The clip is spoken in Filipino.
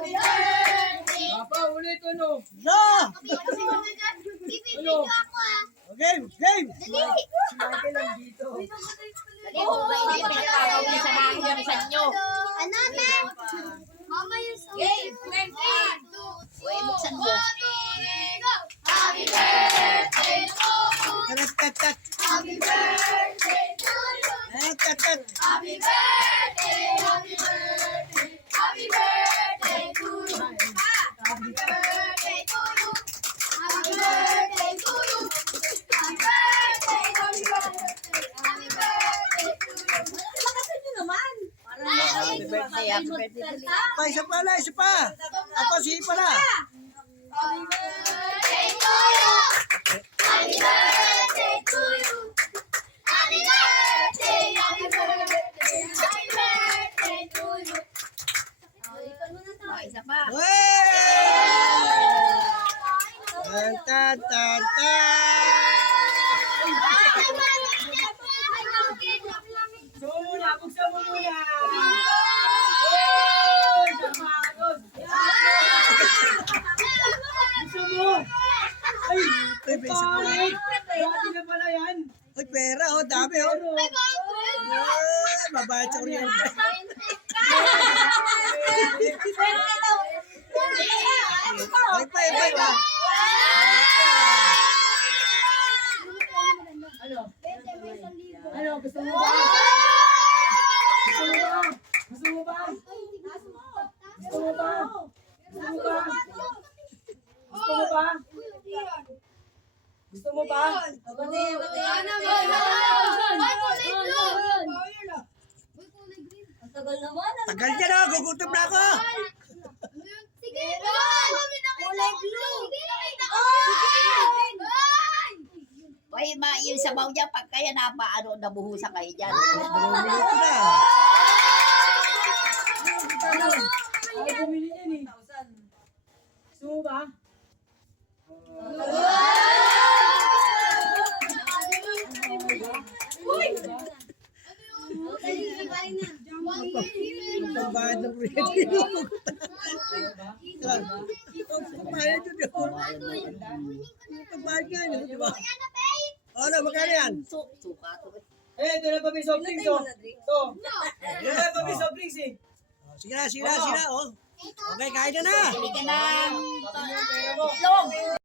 Happy birthday! Papa, ulit ano? No! Bibibidyo ako ah. Game! Game! Dali! Si Michael lang dito. Dali, hubay na yung pinagkakawin sa mga hiyang nyo. Ano na? Mama yung song. Game! 20! Uy, buksan mo. Happy birthday to you. Tat! Happy birthday to you. Tat! Happy birthday, happy birthday, happy birthday to you. Happy birthday to you. Happy birthday to you. Happy birthday, happy birthday, happy birthday to you. Lakasan niyo naman. Happy birthday, happy birthday. Pa, isa pa na, isa pa! Ako, sige pa na! Happy birthday to you. Happy birthday to you. Happy birthday, happy birthday, happy birthday to you. Oh, isa pa. Wey! Tan! So muna, buksan mo muna. Hey! Samados! Buksan mo! Ay! Uy, may isa pa. Pangit! Dati na pala yan. Uy, pera, oh, dami, oh. Ay, babayad sa kuryente. Ay, pa. Ano? Ano? Gusto mo ba? Gusto mo ba? Gusto mo ba? Gusto mo ba? Gusto mo ba? Gusto mo ba? Gusto mo ba? Tagal niya na, gugutom na ako. Sige, kulay blue. Uy, yung sabaw niya, pag kaya nabuhusan kayo dyan. Dalawang minuto na. Ako bumili yan eh. Gusto mo ba? Pagbayad ng kuryente. Pagbayad yun yun. Pagbayad nga yun, di ba? Ano, magkano yan? Suka to. Eh, ito na pa may soft drinks oh. Ito. Ito na pa may soft drinks eh. Sige na, oh. Okay, kain na na. Bili ka ng Sabi niyo yung pera mo. itlog.